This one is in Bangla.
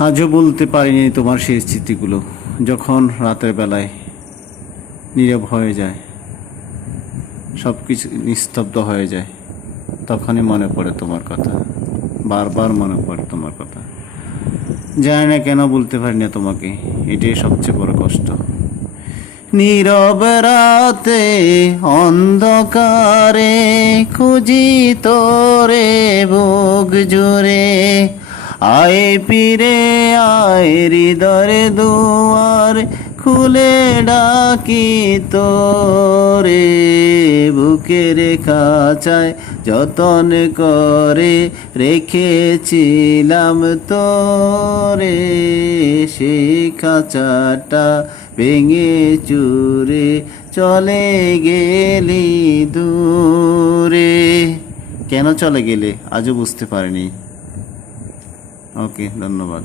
আজও বলতে পারিনি তোমার সেই স্মৃতিগুলো, যখন রাতের বেলায় নীরব হয়ে যায়, সব কিছু নিস্তব্ধ হয়ে যায়, তখনই মনে পড়ে তোমার কথা, বারবার মনে পড়ে তোমার কথা। জানি না কেন বলতে পারি না তোমাকে, এটাই সবচেয়ে বড় কষ্ট। নীরব রাতে অন্ধকারে খুঁজি তোরে বুক জুড়ে, আয় ফিরে আয় হৃদয়ের দুয়ার খুলে ডাকি তোরে, বুকের খাঁচায় যতন করে রেখেছিলাম তোরে, সেই খাঁচাটা ভেঙে চুরে চলে গেলি দূরে। কেন চলে গেলে আজও বুঝতে পারিনি। ওকে, ধন্যবাদ।